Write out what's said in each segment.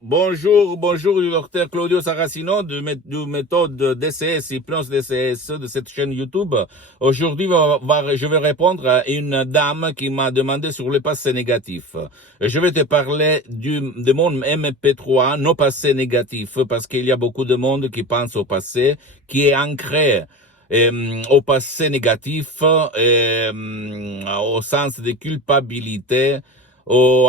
Bonjour, du docteur Claudio Saracino du méthode DCS, Hypnose DCS de cette chaîne YouTube. Aujourd'hui, je vais répondre à une dame qui m'a demandé sur le passé négatif. Je vais te parler de mon MP3, nos passés négatifs, parce qu'il y a beaucoup de monde qui pense au passé, qui est ancré au passé négatif, au sens de culpabilité, au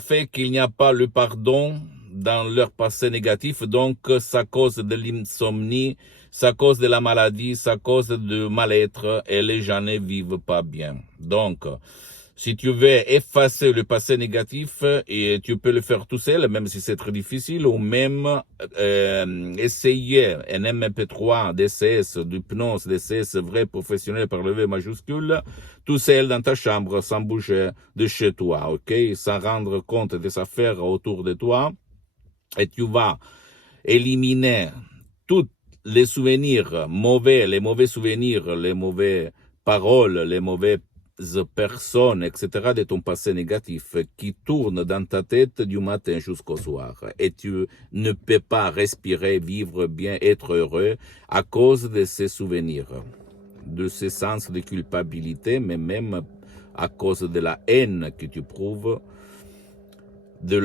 fait qu'il n'y a pas le pardon dans leur passé négatif, donc ça cause de l'insomnie, ça cause de la maladie, ça cause du mal-être et les gens ne vivent pas bien. Donc, si tu veux effacer le passé négatif, et tu peux le faire tout seul, même si c'est très difficile, ou même essayer un MP3 DCS, d'hypnose DCS vrai professionnel par le V majuscule, tout seul dans ta chambre, sans bouger de chez toi, ok? Sans rendre compte des affaires autour de toi, et tu vas éliminer tous les souvenirs mauvais, les mauvais souvenirs, les mauvaises paroles, les mauvaises personnes, etc. de ton passé négatif qui tournent dans ta tête du matin jusqu'au soir. Et tu ne peux pas respirer, vivre bien, être heureux à cause de ces souvenirs, de ce sens de culpabilité, mais même à cause de la haine que tu prouves, du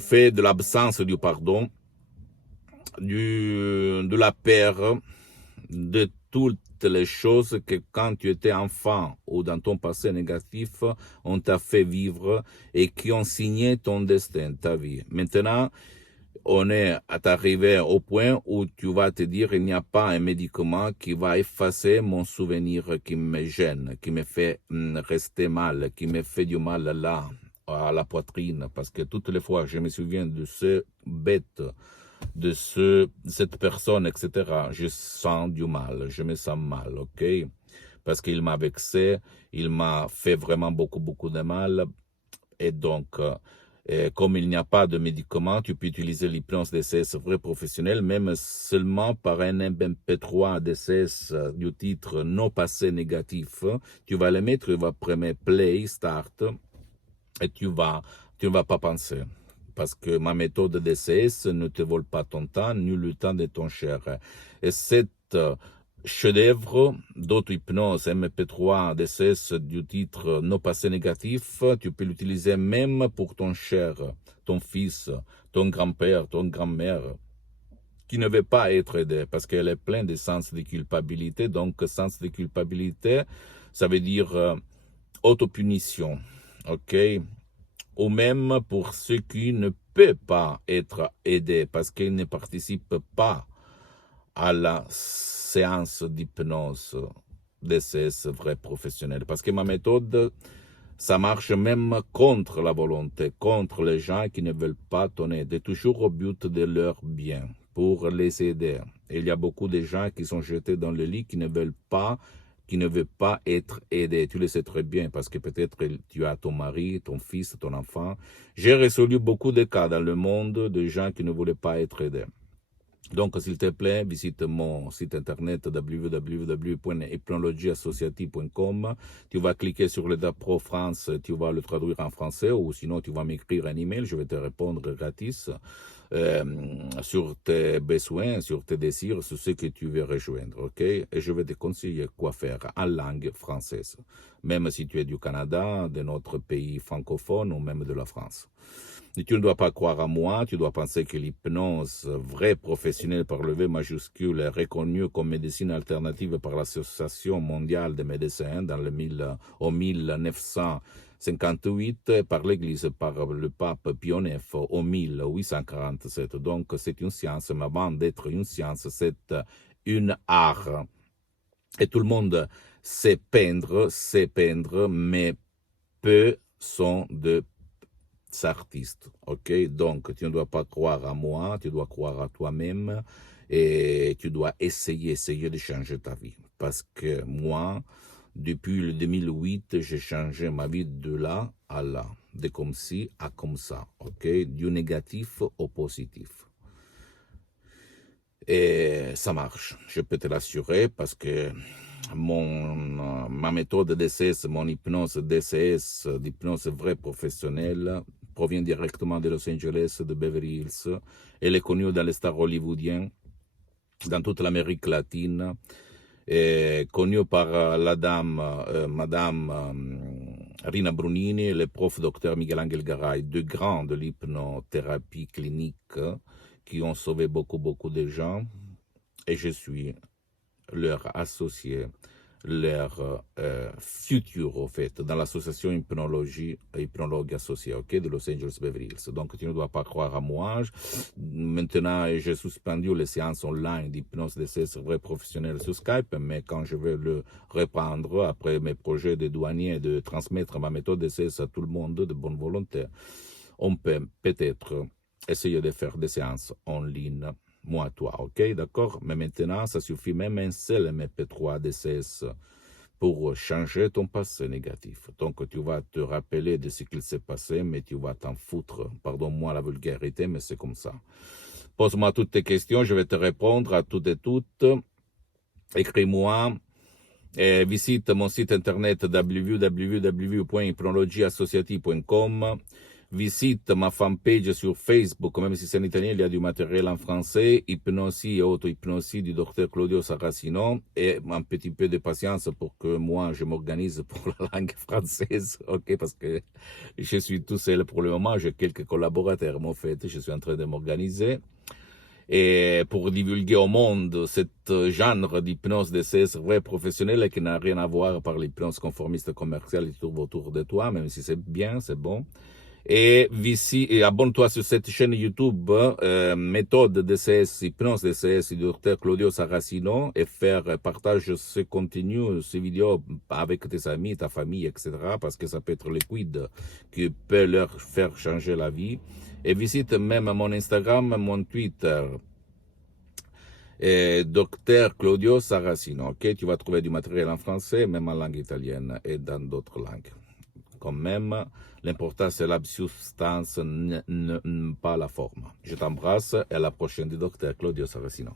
fait de l'absence du pardon, de la peur, de toutes les choses que quand tu étais enfant ou dans ton passé négatif, on t'a fait vivre et qui ont signé ton destin, ta vie. Maintenant, on est arrivé au point où tu vas te dire il n'y a pas un médicament qui va effacer mon souvenir qui me gêne, qui me fait rester mal, qui me fait du mal là, à la poitrine, parce que toutes les fois je me souviens de ce bête, de cette personne, etc., je sens du mal, je me sens mal, ok? Parce qu'il m'a vexé, il m'a fait vraiment beaucoup de mal, et donc, comme il n'y a pas de médicament, tu peux utiliser l'hypnose DCS vrai professionnel, même seulement par un MP3 DCS du titre non passé négatif. Tu vas le mettre, tu vas prendre play, start, et tu ne vas pas penser. Parce que ma méthode DCS ne te vole pas ton temps, ni le temps de ton cher. Et cette chef-d'œuvre d'auto-hypnose MP3 DCS du titre non passé négatif, tu peux l'utiliser même pour ton cher, ton fils, ton grand-père, ton grand-mère, qui ne veut pas être aidé parce qu'elle est pleine de sens de culpabilité. Donc, sens de culpabilité, ça veut dire autopunition, ok? Ou même pour ceux qui ne peuvent pas être aidés parce qu'ils ne participent pas à la séance d'hypnose DCS vrai professionnel. Parce que ma méthode, ça marche même contre la volonté, contre les gens qui ne veulent pas ton aide, toujours au but de leur bien, pour les aider. Et il y a beaucoup de gens qui sont jetés dans le lit, qui ne veulent pas être aidés. Tu le sais très bien parce que peut-être tu as ton mari, ton fils, ton enfant. J'ai résolu beaucoup de cas dans le monde de gens qui ne voulaient pas être aidés. Donc, s'il te plaît, visite mon site internet www.hypnologieassociative.com. Tu vas cliquer sur le Pro France, tu vas le traduire en français ou sinon tu vas m'écrire un email, je vais te répondre gratis sur tes besoins, sur tes désirs, sur ce que tu veux rejoindre, ok? Et je vais te conseiller quoi faire en langue française, même si tu es du Canada, de notre pays francophone ou même de la France. Et tu ne dois pas croire à moi, tu dois penser que l'hypnose vraie professionnelle par le V majuscule est reconnue comme médecine alternative par l'Association mondiale des médecins au 1958, par l'Église, par le pape Pie IX au 1847. Donc c'est une science, mais avant d'être une science, c'est une art. Et tout le monde sait peindre, mais peu sont de artistes, ok? Donc, tu ne dois pas croire à moi, tu dois croire à toi-même et tu dois essayer de changer ta vie. Parce que moi, depuis le 2008, j'ai changé ma vie de là à là, de comme ci à comme ça, ok? Du négatif au positif. Et ça marche, je peux te l'assurer parce que ma méthode DCS, mon hypnose DCS, d'hypnose vraie professionnelle, provient directement de Los Angeles, de Beverly Hills. Elle est connue dans les stars hollywoodiens, dans toute l'Amérique latine, connue par Madame Rina Brunini et le prof Dr Miguel Angel Garay, deux grands de l'hypnothérapie clinique qui ont sauvé beaucoup de gens, et je suis leur associé, leur futur, au fait, dans l'association hypnologue associée, ok, de Los Angeles Beverly Hills. Donc, tu ne dois pas croire à moi. Maintenant, j'ai suspendu les séances online d'hypnose DCS vrai professionnel sur Skype, mais quand je vais le reprendre, après mes projets de douanier, de transmettre ma méthode DCS à tout le monde de bonne volonté, on peut peut-être essayer de faire des séances en ligne, moi, toi, ok, d'accord? Mais maintenant, ça suffit même un seul MP3 DCS pour changer ton passé négatif. Donc, tu vas te rappeler de ce qu'il s'est passé, mais tu vas t'en foutre. Pardonne-moi la vulgarité, mais c'est comme ça. Pose-moi toutes tes questions, je vais te répondre à toutes et toutes. Écris-moi. Visite mon site internet www.hypnologieassociative.com. Visite ma fanpage sur Facebook, même si c'est en italien, il y a du matériel en français, hypnosie et auto-hypnosie du docteur Claudio Saracino, et un petit peu de patience pour que moi je m'organise pour la langue française, ok, parce que je suis tout seul pour le moment, j'ai quelques collaborateurs, mais en fait, je suis en train de m'organiser. Et pour divulguer au monde ce genre d'hypnose DCS vrai professionnelle qui n'a rien à voir par l'hypnose conformiste commerciale qui tourne autour de toi, même si c'est bien, c'est bon. Et abonne-toi sur cette chaîne YouTube, méthode DCS, hypnose DCS du docteur Claudio Saracino, et partage ce contenu, ces vidéos avec tes amis, ta famille, etc., parce que ça peut être liquide qui peut leur faire changer la vie. Et visite même mon Instagram, mon Twitter, docteur Claudio Saracino, ok? Tu vas trouver du matériel en français, même en langue italienne et dans d'autres langues. Quand même, l'important c'est la substance, pas la forme. Je t'embrasse et à la prochaine du docteur Claudio Saracino.